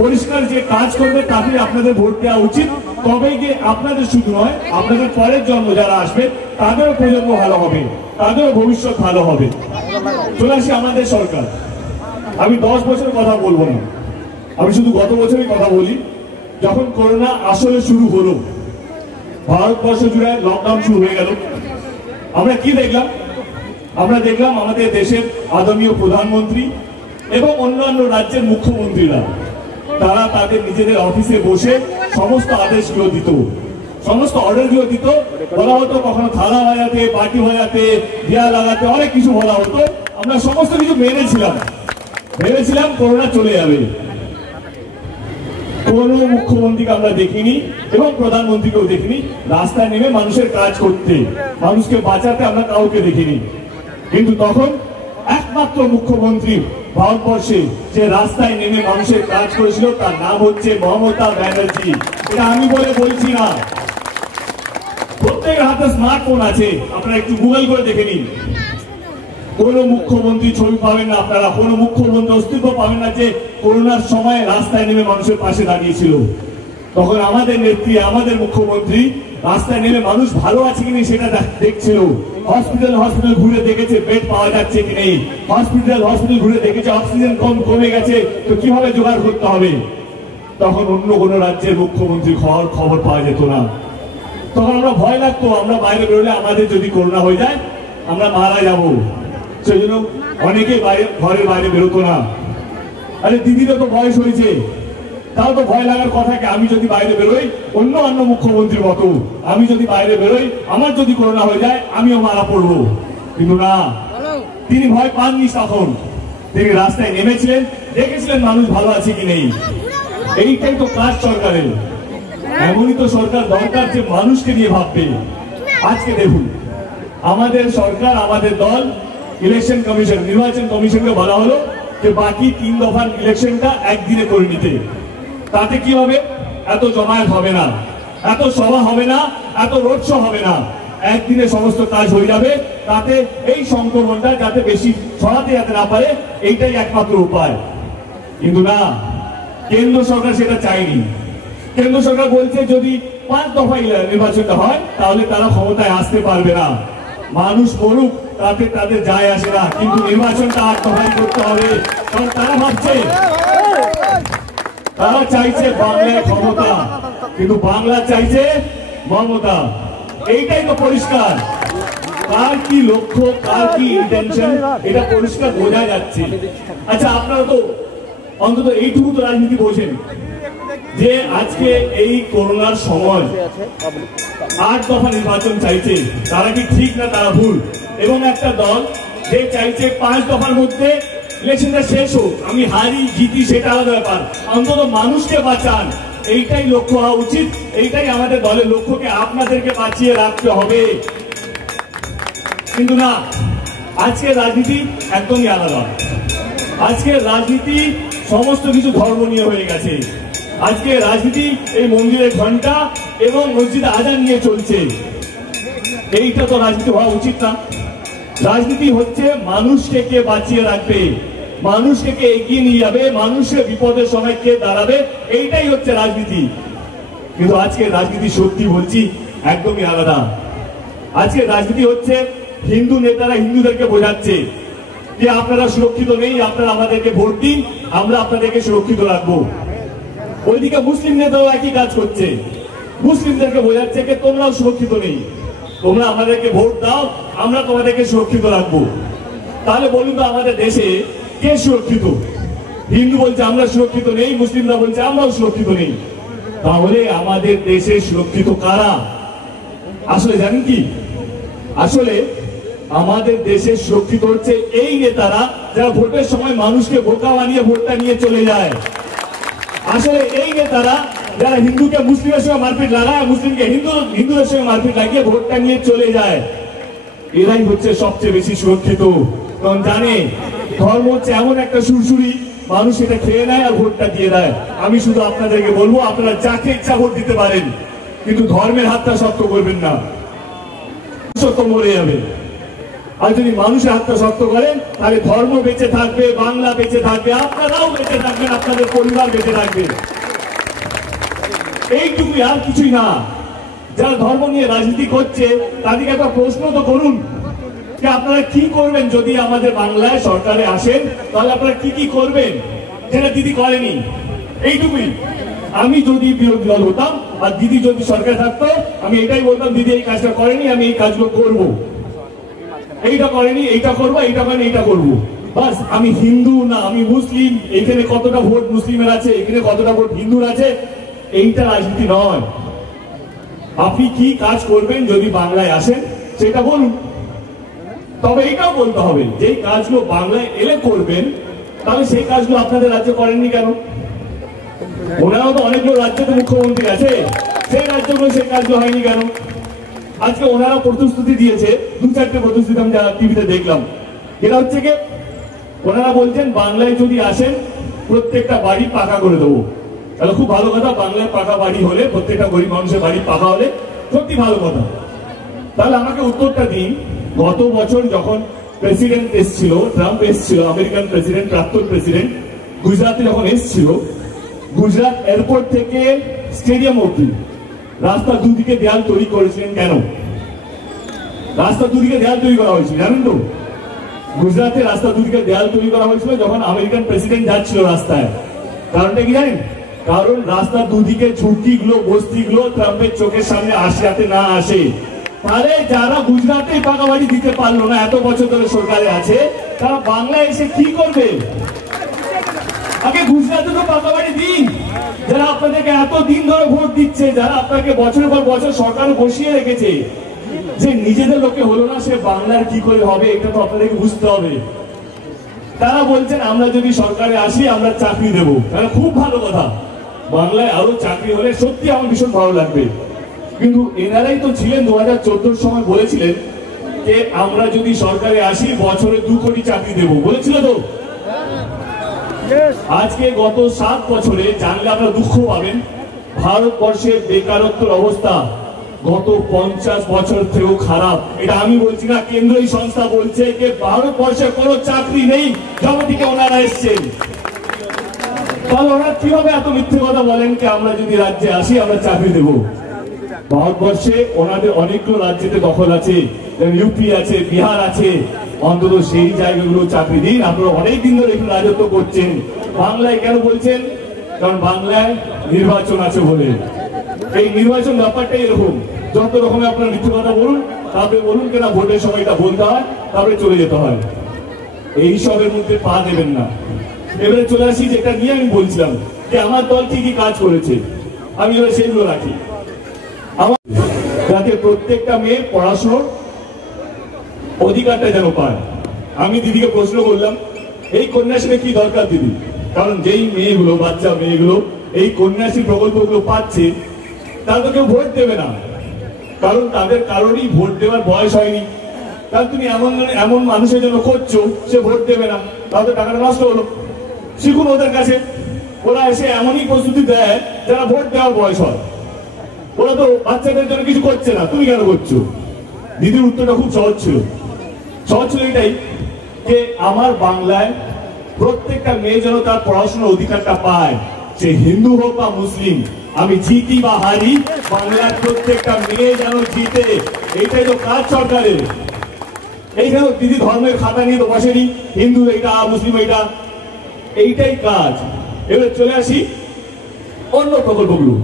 পরিষ্কার যে কাজ করবে তাকে আপনাদের ভোট দেওয়া উচিত। তবেই গিয়ে আপনাদের শুধু নয়, আপনাদের পরের জন্ম যারা আসবে তাদেরও প্রজন্ম ভালো হবে, তাদেরও ভবিষ্যৎ ভালো হবে। চলে আসি আমাদের সরকার। আমি 10 বছরের কথা বলবো না, আমি শুধু গত বছরই কথা বলি। যখন করোনা আসলে শুরু হলো, ভারতবর্ষ জুড়ে লকডাউন শুরু হয়ে গেল, আমরা কি দেখলাম? আমরা দেখলাম আমাদের দেশের আদরণীয় প্রধানমন্ত্রী এবং অন্যান্য রাজ্যের মুখ্যমন্ত্রীরা তারা তাদের নিজেদের অফিসে বসে সমস্ত আদেশগুলো দিত, সমস্ত অর্ডারগুলো দিত। বলা হতো কখনো থালা বাজাতে, পার্টি বাজাতে, দিয়া লাগাতে, অনেক কিছু বলা হতো। আমরা সমস্ত কিছু মেনেছিলাম, ভেবেছিলাম করোনা চলে যাবে। কোনো মুখ্যমন্ত্রীকে আমরা দেখিনি এবং প্রধানমন্ত্রীকেও দেখিনি রাস্তায় নেমে মানুষের কাজ করতে, মানুষকে বাঁচাতে আমরা কাউকে দেখিনি। কিন্তু তখন একমাত্র মুখ্যমন্ত্রী ভারতবর্ষে যে রাস্তায় নেমে মানুষের কাজ করেছিল তার নাম হচ্ছে মমতা ব্যানার্জি। এটা আমি বলে বলছি না, প্রত্যেকের হাতে স্মার্টফোন আছে, আপনারা একটু গুগল করে দেখে নিন। কোন মুখ্যমন্ত্রী ছবি পাবেন না আপনারা, কোন মুখ্যমন্ত্রী অস্তিত্ব পাবেন না যে করোনার সময় রাস্তায় নেমে মানুষের পাশে দাঁড়িয়েছিল। তখন আমাদের নেত্রী, আমাদের মুখ্যমন্ত্রী রাস্তায় নেমে মানুষ ভালো আছে কিনা সেটা দেখছিল। হসপিটাল ঘুরে দেখেছে বেড পাওয়া যাচ্ছে কি নেই, হসপিটাল ঘুরে দেখেছে অক্সিজেন কমে গেছে, তো কিভাবে জোগাড় করতে হবে। তখন অন্য কোন রাজ্যের মুখ্যমন্ত্রী খবর পাওয়া যেত না। তখন আমরা ভয় লাগতো, আমরা বাইরে বেরোলে আমাদের যদি করোনা হয়ে যায় আমরা মারা যাবো। সেই জন্য অনেকে ঘরের বাইরে বেরোতো না। আরে দিদিরও তো বয়স হয়েছে, তাও তো ভয় লাগার কথা কি আমি যদি বাইরে বেরোই অন্য মুখ্যমন্ত্রীর মতো আমি যদি বাইরে বেরোই, আমার যদি করোনা হয়ে যায় আমিও মারা পড়বো। কিন্তু না, তিনি ভয় পাননি। তখন তিনি রাস্তায় নেমেছিলেন, দেখেছিলেন মানুষ ভালো আছে কি নেই। এইটাই তো কাজ সরকারের। এমনই তো সরকার দরকার যে মানুষকে নিয়ে ভাববে। আজকে দেখুন আমাদের সরকার, আমাদের দল ইলেকশন কমিশন, নির্বাচন কমিশনকে বলা হলো যে বাকি 3 দফার ইলেকশনটা একদিনে করে নিতে। তাতে কি হবে? এত জমায়েত হবে না, এত সভা হবে না, এত রোড শো হবে না, একদিনে সমস্ত কাজ হয়ে যাবে। তাতে এই সংক্রমণটা যাতে বেশি ছড়াতে যেতে না পারে, এইটাই একমাত্র উপায়। কিন্তু না, কেন্দ্র সরকার সেটা চায়নি। কেন্দ্র সরকার বলছে যদি 5 দফা নির্বাচনটা হয় তাহলে তারা ক্ষমতায় আসতে পারবে না। মানুষ মরুক তাতে তাদের যায় আসে না, কিন্তু নির্বাচনটা 8 দফায় করতে হবে। কারণ তারা ভাবছে, তারা চাইছে বাংলায় ক্ষমতা, কিন্তু বাংলা চাইছে মমতা। এইটাই তো পরিষ্কার। কার কি লক্ষ্য, কার কি ইন্টেনশন, এটা পরিষ্কার বোঝা যাচ্ছে। আচ্ছা, আপনারা তো অন্তত এইটুকু তো রাজনীতি বোঝেন যে আজকে এই করোনার সময় 8 দফা নির্বাচন চাইছে, তারা কি ঠিক না তারা ভুল? এবং একটা দল যে চাইছে 5 দফার মধ্যে ইলেকশনটা শেষ হোক, আমি হারি জিতি সেটা আলাদা ব্যাপার, অন্তত মানুষকে বাঁচান, এইটাই লক্ষ্য হওয়া উচিত। এইটাই আমাদের দলের লক্ষ্যকে আপনাদেরকে বাঁচিয়ে রাখতে হবে। কিন্তু না, আজকের রাজনীতি একদমই আলাদা। আজকের রাজনীতি সমস্ত কিছু ধর্ম নিয়ে হয়ে গেছে। আজকে রাজনীতি এই মন্দিরের ঘন্টা এবং মসজিদে আজান নিয়ে চলছে। এইটা তো রাজনীতি হওয়া উচিত না। রাজনীতি হচ্ছে মানুষকে কে বাঁচিয়ে রাখবে, মানুষকে কে এগিয়ে নিয়ে যাবে, মানুষের বিপদের সময় কে দাঁড়াবে, এইটাই হচ্ছে রাজনীতি। কিন্তু আজকে রাজনীতি সত্যি বলছি একদমই আলাদা। আজকে রাজনীতি হচ্ছে হিন্দু নেতারা হিন্দুদেরকে বোঝাচ্ছে যে আপনারা সুরক্ষিত নেই, আপনারা আমাদেরকে ভোট দিন, আমরা আপনাদেরকে সুরক্ষিত রাখবো। ওইদিকে মুসলিম নেতাও একই কাজ করছে, মুসলিমদেরকে বোঝাচ্ছে যে তোমরাও সুরক্ষিত নেই, তোমরা আমাদেরকে ভোট দাও, আমরা তোমাদেরকে সুরক্ষিত রাখবো। তাহলে বলুন তো আমাদের দেশে কে সুরক্ষিত? হিন্দু বলছে আমরা সুরক্ষিত নেই, মুসলিমরা বলছে আমরাও সুরক্ষিত নেই। তাহলে আমাদের দেশে সুরক্ষিত কারা? আসলে জানেন কি, আসলে আমাদের দেশে সুরক্ষিত হচ্ছে এই নেতারা যারা ভোটের সময় মানুষকে বোকা বানিয়ে ভোটটা নিয়ে চলে যায়। আসলে এই নেতারা যারা হিন্দুকে মুসলিমের সঙ্গে মারপিট লাগায়, মুসলিমকে হিন্দুদের সঙ্গে মারপিট লাগিয়ে ভোটটা নিয়ে চলে যায়, এরাই হচ্ছে সবচেয়ে বেশি সুরক্ষিত। কারণ জানে ধর্ম হচ্ছে এমন একটা সুরসুরি, মানুষ এটা খেয়ে নেয় আর ভোটটা দিয়ে দেয়। আমি শুধু আপনাদেরকে বলবো, আপনারা যাকে ইচ্ছা ভোট দিতে পারেন, কিন্তু ধর্মের হাতটা শক্ত করবেন না, সত্য মরে যাবে। আর যদি মানুষের হাতটা শক্ত করেন তাহলে ধর্ম বেঁচে থাকবে, বাংলা বেঁচে থাকবে, আপনারাও বেঁচে থাকবেন, আপনাদের পরিবার বেঁচে থাকবে। এইটুকুই, আর কিছুই না। যারা ধর্ম নিয়ে রাজনীতি করছে তাদেরকে একটা প্রশ্ন তো করুন যে আপনারা কি করবেন যদি আমাদের বাংলায় সরকারে আসেন, তাহলে আপনারা কি কি করবেন, যেটা দিদি করেনি। এইটুকুই। আমি যদি বিরোধী দল হতাম আর দিদি যদি সরকার থাকতো, আমি এটাই বলতাম, দিদি এই কাজটা করেনি, আমি এই কাজগুলো করবো, এইটা করেনি, এইটা করবো, এইটা করেনি, এইটা করবো। বাস। আমি হিন্দু না আমি মুসলিম, এখানে কতটা ভোট মুসলিমের আছে, এখানে কতটা ভোট হিন্দুর আছে, এইটা রাজনীতি নয়। আপনি কি কাজ করবেন যদি বাংলায় আসেন সেটা বলুন। তবে এইটাও বলতে হবে যে কাজগুলো বাংলায় এলে করবেন, তাহলে সেই কাজগুলো আপনাদের রাজ্যে করেননি কেন? ওনারাও তো অনেকগুলো রাজ্যে তো মুখ্যমন্ত্রী আছে, সেই রাজ্যগুলো সেই কাজগুলো হয়নি কেন? আজকে ওনারা প্রতিশ্রুতি দিয়েছে, 2-4টে প্রতিশ্রুতি আমি টিভিতে দেখলাম। এটা হচ্ছে কি, ওনারা বলছেন বাংলায় যদি আসেন প্রত্যেকটা বাড়ি পাকা করে দেবো। তাহলে খুব ভালো কথা, বাংলায় পাকা বাড়ি হলে, প্রত্যেকটা গরিব মানুষের বাড়ি পাকা হলে সত্যি ভালো কথা। তাহলে আমাকে উত্তরটা দিন, গত বছর যখন প্রেসিডেন্ট এসছিল, ট্রাম্প এসছিল, আমেরিকান প্রেসিডেন্ট, প্রাক্তন প্রেসিডেন্ট, গুজরাটে যখন এসছিল, গুজরাট এয়ারপোর্ট থেকে স্টেডিয়াম অব্দি রাস্তা দুদিকে দেয়াল তৈরি করেছিলেন কেন? রাস্তা দুদিকে দেয়াল তৈরি করা হয়েছিল জানেন তো? গুজরাটে রাস্তা দুদিকে দেয়াল তৈরি করা হয়েছিল যখন আমেরিকান প্রেসিডেন্ট যাচ্ছিল রাস্তায়। কারণটা কি জানেন? কারণ রাস্তার দুদিকে ঝুঁকিগুলো, বস্তিগুলো ট্রাম্পের চোখের সামনে আসে, যাতে না আসে। তাহলে যারা গুজরাটে পাকা বাড়ি দিতে পারলো না, এত বছর ধরে সরকারে আছে, তারা বাংলায় এসে কি করবে? আগে গুজরাটে তো পাকা বাড়ি দিন। যারা আপনাদেরকে এত দিন ধরে ভোট দিচ্ছে, যারা আপনাকে বছরের পর বছর সরকার বসিয়ে রেখেছে, যে নিজেদের লোকে হলো না, সে বাংলার কি করে হবে, এটা তো আপনাদেরকে বুঝতে হবে। তারা বলছেন আমরা যদি সরকারে আসি আমরা চাকরি দেব। তাহলে খুব ভালো কথা, বাংলায় আরো চাকরি হলে সত্যি আমার ভীষণ ভালো লাগবে। কিন্তু এনারাই তো ছিলেন 2014 সময় বলেছিলেন যে আমরা যদি সরকারে আসি বছরে 2 কোটি চাকরি দেব, বলেছিল তো? আজকে গত 7 বছরে জানলে আপনারা দুঃখ পাবেন, ভারতবর্ষের বেকারত্বের অবস্থা গত 50 বছর থেকেও খারাপ। এটা আমি বলছি না, কেন্দ্রীয় সংস্থা বলছে যে ভারতবর্ষে কোনো চাকরি নেই যখন থেকে ওনারা এসছেন। তাহলে ওনারা কিভাবে এত মিথ্যে কথা বলেন যে আমরা যদি রাজ্যে আসি আমরা চাকরি দেব? ভারতবর্ষে ওনাদের অনেকগুলো রাজ্যেতে দখল আছে, ইউপি আছে, বিহার আছে, অন্তত সেই জায়গাগুলো চাকরি দিন। আপনারা অনেকদিন ধরে এখানে রাজত্ব করছেন। বাংলায় কেন বলছেন? কারণ বাংলায় নির্বাচন আছে বলে। এই নির্বাচন ব্যাপারটাই এরকম, যত রকমের আপনারা মিথ্যে কথা বলুন, তারপরে বলুন কেনা ভোটের সময়টা বলতে হয়, তারপরে চলে যেতে হয়। এই সবের মধ্যে পা দেবেন না। এবারে চলে আসি যেটা নিয়ে আমি বলছিলাম যে আমার দল কি কি কাজ করেছে, আমি এবার সেইগুলো রাখি। যাতে প্রত্যেকটা মেয়ে পড়াশোনার অধিকারটা যেন পায়। আমি দিদিকে প্রশ্ন করলাম, এই কন্যাশ্রী কি দরকার দিদি? কারণ যেই মেয়েগুলো, বাচ্চা মেয়েগুলো এই কন্যাশ্রী প্রকল্পগুলো পাচ্ছে, তারা তো কেউ ভোট দেবে না, কারণ তাদের কারোরই ভোট দেওয়ার বয়স হয়নি। কারণ তুমি এমন মানুষের জন্য করছো, সে ভোট দেবে না, তাদের টাকাটা নষ্ট হলো। শিখুন ওদের কাছে, ওরা এসে এমনই প্রস্তুতি দেয় যারা ভোট দেওয়ার বয়স হয়। ওরা তো বাচ্চাদের জন্য কিছু করছে না, তুমি কেন করছো? দিদির উত্তরটা খুব সহজ ছিল। সহজ ছিল এটাই যে আমার বাংলায় প্রত্যেকটা মেয়ে যেন তার পড়াশোনার অধিকারটা পায়, সে হিন্দু হোক বা মুসলিম। আমি জিতি বা হারি, বাংলার প্রত্যেকটা মেয়ে যেন জিতে, এইটাই তো কাজ সরকারের। এইখানে দিদি ধর্মের খাতা নিয়ে তো বসেনি, হিন্দু এইটা, মুসলিম এইটা, এইটাই কাজ। এবার চলে আসি অন্য প্রকল্পগুলো।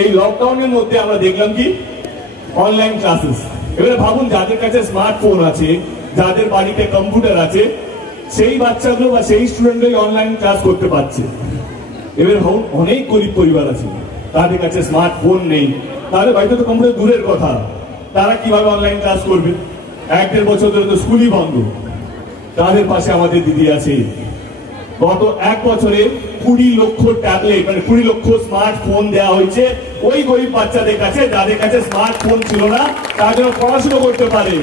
এই লকডাউনের মধ্যে আমরা দেখলাম কি অনলাইন ক্লাসেস। এবারে ভাবুন, যাদের কাছে স্মার্টফোন আছে, যাদের বাড়িতে কম্পিউটার আছে, সেই বাচ্চাগুলো বা সেই স্টুডেন্টরাই অনলাইন ক্লাস করতে পারছে। এবার ভাবুন, অনেক গরিব পরিবার আছে, তাদের কাছে স্মার্টফোন নেই, তাহলে হয়তো তো কম্পিউটার দূরের কথা, তারা কিভাবে অনলাইন ক্লাস করবে? 1-1.5 বছর ধরে তো স্কুলই বন্ধ। তাদের পাশে আমাদের দিদি আছে। গত 1 বছরে 20 লক্ষ ট্যাবলেট, মানে 20 লক্ষ স্মার্টফোন দেওয়া হয়েছে ওই গরিব বাচ্চাদের কাছে, যাদের কাছে স্মার্টফোন ছিল না, তারা যেন পড়াশোনা করতে পারে।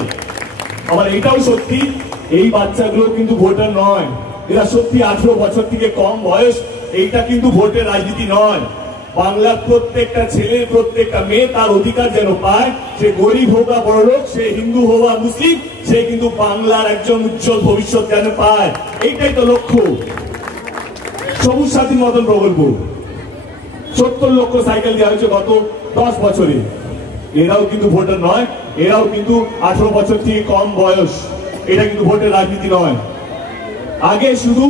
আবার এটাও সত্যি, এই বাচ্চাগুলো কিন্তু ভোটার নয়, এরা সত্যি 18 বছর থেকে কম বয়স। এইটা কিন্তু ভোটের রাজনীতি নয়। বাংলার প্রত্যেকটা ছেলে প্রত্যেকটা মেয়ে তার অধিকার যেন পায়। সে গরিব হোক বা বড় লোক, সে হিন্দু হোক বা মুসলিম, সে কিন্তু বাংলার একজন উজ্জ্বল ভবিষ্যৎ যেন পায়, এইটাই তো লক্ষ্য। সবুজ সাথীর মতন প্রকল্প 70 লক্ষ সাইকেল দেওয়া হয়েছে গত 10 বছরে। এরাও কিন্তু ভোটার নয়, এরাও কিন্তু 18 বছর থেকে কম বয়স। এটা কিন্তু ভোটের রাজনীতি নয়। আগে শুধু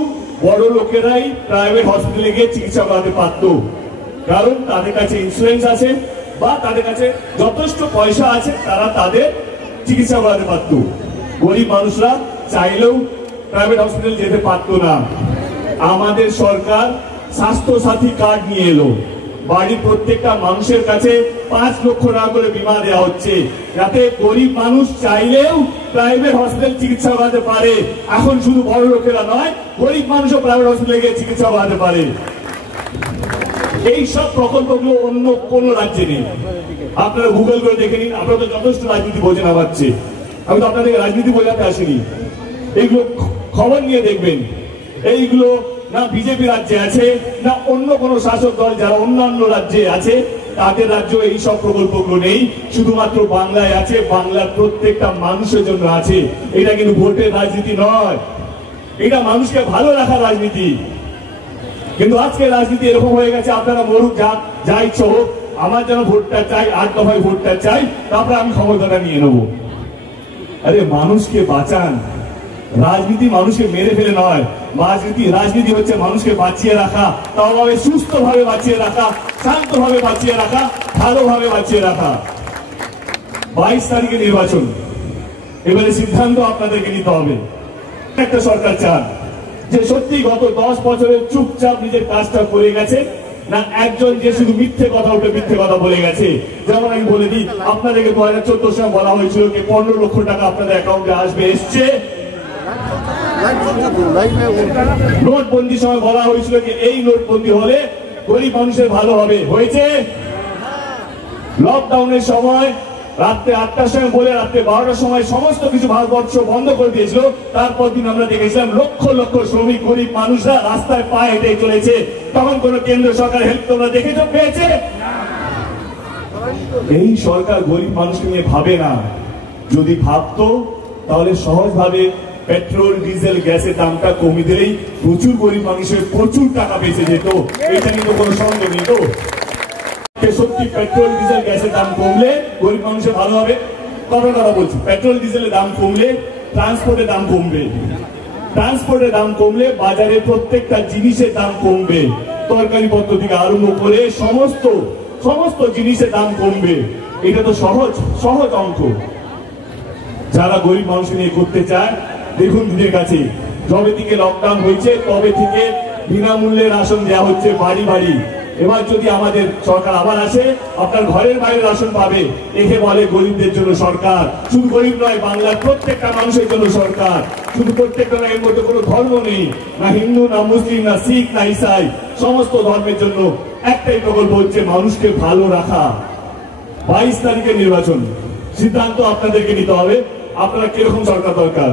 বড় লোকেরাই প্রাইভেট হসপিটালে গিয়ে চিকিৎসা করাতে পারত, কারণ তাদের কাছে ইন্স্যুরেন্স আছে বা তাদের কাছে যথেষ্ট পয়সা আছে, তারা তাদের চিকিৎসা করাতে পারত। গরিব মানুষরা চাইলেও প্রাইভেট হসপিটাল যেতে পারত না। আমাদের সরকার স্বাস্থ্য সাথী কার্ড নিয়ে এলো, বাড়ির প্রত্যেকটা মানুষের কাছে 5 লক্ষ টাকা করে বীমা দেওয়া হচ্ছে, যাতে গরিব মানুষ চাইলেও প্রাইভেট হসপিটাল চিকিৎসা করাতে পারে। এখন শুধু বড় লোকেরা নয়, গরিব মানুষও প্রাইভেট হসপিটালে গিয়ে চিকিৎসা করাতে পারে। এই সব প্রকল্পগুলো অন্য কোন রাজ্যে নেই। আপনারা গুগল করে দেখে নিন, আপনারা তো যথেষ্ট রাজনীতি বোঝেন। পাচ্ছে আমি তো আপনাদের রাজনীতি বোঝাতে আসিনি, এইগুলো খবর নিয়ে দেখবেন। এইগুলো না বিজেপি রাজ্যে আছে, না অন্য কোন শাসক দল যারা অন্যান্য রাজ্যে আছে তাদের রাজ্য এই সব প্রকল্পগুলো নেই, শুধুমাত্র বাংলায় আছে। বাংলার প্রত্যেকটা মানুষের জন্য আছে। এটা কিন্তু ভোটের রাজনীতি নয়, এটা মানুষকে ভালো রাখার রাজনীতি। কিন্তু আজকে রাজনীতি এরকম হয়ে গেছে, আপনারা মরুক, যা ইচ্ছা হোক, আমার যেন ভোটটা চাই, 8 দফায় ভোটটা চাই, তারপরে আমি ক্ষমতাটা নিয়ে নেব। আরে মানুষকে বাঁচান। রাজনীতি মানুষকে মেরে ফেলে নয়, রাজনীতি হচ্ছে মানুষকে বাঁচিয়ে রাখা, তাও ভাবে সুস্থভাবে বাঁচিয়ে রাখা, শান্তভাবে বাঁচিয়ে রাখা, ভালোভাবে বাঁচিয়ে রাখা। 22 তারিখে নির্বাচন, এবারে সিদ্ধান্ত আপনাদেরকে নিতে হবে। একটা সরকার চান যে সত্যি গত 10 বছরে চুপচাপ নিজের কাজটা করে গেছে, না একজন যে শুধু মিথ্যে কথা উঠে মিথ্যে কথা বলে গেছে। যেমন আমি বলে দিই, আপনাদেরকে 2014 সালে বলা হয়েছিল যে 15 লক্ষ টাকা আপনাদের অ্যাকাউন্টে আসবে, এসছে। নোটবন্দির সময় বলা হয়েছিল যে এই নোটবন্দি হলে গরিব মানুষের ভালো হবে, হয়েছে? লকডাউনের সময় রাত্রে 8টার সময় বলে রাত্রে 12টার সময় সমস্ত কিছু ভারতবর্ষ বন্ধ করে দিয়েছিল। তারপর দিন আমরা দেখেছিলাম লক্ষ লক্ষ শ্রমিক গরিব মানুষরা রাস্তায় পায়ে হেঁটে চলেছে। তখন কোন কেন্দ্র সরকার হেল্প তোমরা দেখেছো, পেয়েছে? এই সরকার গরিব মানুষকে নিয়ে ভাবে না। যদি ভাবতো তাহলে সহজভাবে পেট্রোল ডিজেল গ্যাসের দামটা কমিয়ে দিলেই প্রচুর গরিব মানুষের প্রচুর টাকা বেঁচে যেত। এটা কিন্তু কোনো সন্দেহ নেই। তো সত্যি পেট্রোল ডিজেল গ্যাসের দাম কমলে গরিব মানুষের ভালো হবে। কথা বলছি, পেট্রোল ডিজেলের দাম কমলে ট্রান্সপোর্টের দাম কমবে, ট্রান্সপোর্টের দাম কমলে বাজারে প্রত্যেকটা জিনিসের দাম কমবে, তরকারি পত্র থেকে আরম্ভ করে সমস্ত জিনিসের দাম কমবে। এটা তো সহজ অঙ্ক। যারা গরিব মানুষ নিয়ে করতে চায়, দেখুন দিনের কাছে যবে থেকে লকডাউন হয়েছে তবে থেকে বিনামূল্যে রাশন দেওয়া হচ্ছে বাড়ি বাড়ি। এবার যদি আমাদের সরকার আবার আসে, আপনার ঘরের বাইরে রাশন পাবে। একে বলে গরিবদের জন্য সরকার। শুধু গরিব নয়, বাংলার প্রত্যেকটা মানুষের জন্য সরকার। শুধু প্রত্যেকটা নয়, এর মধ্যে কোনো ধর্ম নেই, না হিন্দু, না মুসলিম, না শিখ, না ইসাই, সমস্ত ধর্মের জন্য একটাই প্রকল্প হচ্ছে মানুষকে ভালো রাখা। 22 তারিখে নির্বাচন, সিদ্ধান্ত আপনাদেরকে নিতে হবে আপনারা কিরকম সরকার দরকার।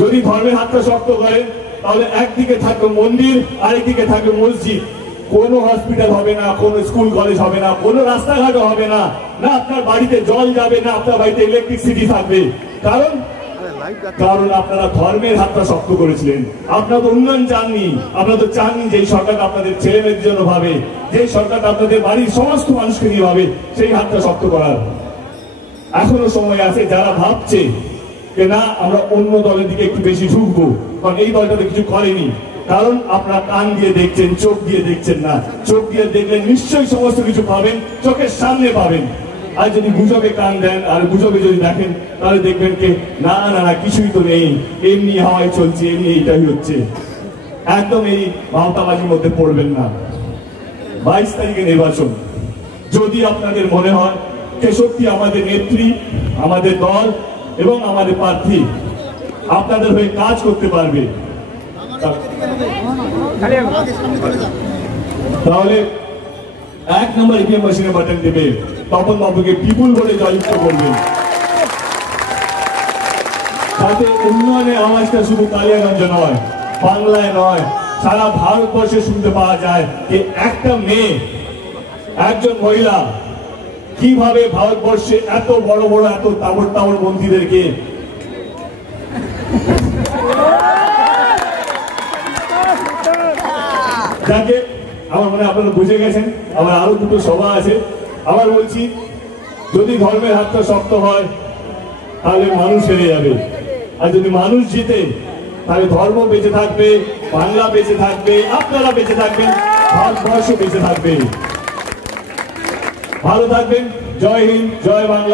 যদি ধর্মের হাতটা শক্ত করেন তাহলে একদিকে থাকবে মন্দির, আরেকদিকে থাকবে মসজিদ। কোনো হসপিটাল হবে না, কোনো স্কুল কলেজ হবে না, কোনো রাস্তাঘাটও হবে না, না আপনার বাড়িতে জল যাবে, না আপনার বাড়িতে ইলেকট্রিসিটি থাকবে। কারণ আপনারা ধর্মের হাতটা শক্ত করেছিলেন। আপনারা তো উন্নয়ন চাননি, আপনারা তো চাননি যে সরকার আপনাদের ছেলে মেয়েদের জন্য ভাবে, যে সরকার আপনাদের বাড়ির সমস্ত মানুষকে নিয়ে ভাবে, সেই হাতটা শক্ত করার এখনো সময় আছে। যারা ভাবছে যে না আমরা অন্য দলের দিকে একটু বেশি ঝুঁকবো, কারণ এই দলটা তো কিছু করেনি, কারণ আপনারা কান দিয়ে দেখছেন, চোখ দিয়ে দেখছেন না। চোখ দিয়ে দেখলে নিশ্চয়ই সমস্ত কিছু পাবেন, চোখের সামনে পাবেন। আর যদি গুজবে কান দেন আর গুজবে যদি দেখেন, তাহলে দেখবেন যে না না না কিছুই তো নেই, এমনি হাওয়ায় চলছে, এমনি এইটাই হচ্ছে। একদম এই ভাওতাবাজির মধ্যে পড়বেন না। 22 তারিখে নির্বাচন, যদি আপনাদের মনে হয় যে সত্যি আমাদের নেত্রী, আমাদের দল এবং আমাদের প্রার্থী আপনাদের হয়ে কাজ করতে পারবে, তাহলে 1 নম্বর ইভিএম মেশিনে বাটন দেবে, তপন বাবুকে বিপুল বলে জয়যুক্ত করবেন। তাতে উন্নয়নের আওয়াজটা শুধু কালিয়াগঞ্জে নয়, বাংলায় নয়, সারা ভারতবর্ষে শুনতে পাওয়া যায় যে একটা মেয়ে একজন মহিলা কিভাবে ভারতবর্ষে এত বড় বড় এত তাবড় তাবড় মন্ত্রীদেরকে যাকে আমার মনে আপনারা বুঝে গেছেন। আমার আরো দুটো সভা আছে। আবার বলছি, যদি ধর্মের হাতটা শক্ত হয় তাহলে মানুষ হেরে যাবে, আর যদি মানুষ জিতে তাহলে ধর্ম বেঁচে থাকবে, বাংলা বেঁচে থাকবে, আপনারা বেঁচে থাকবেন, ভারতবর্ষ বেঁচে থাকবে। ভালো থাকবেন। জয় হিন্দ, জয় বাংলা।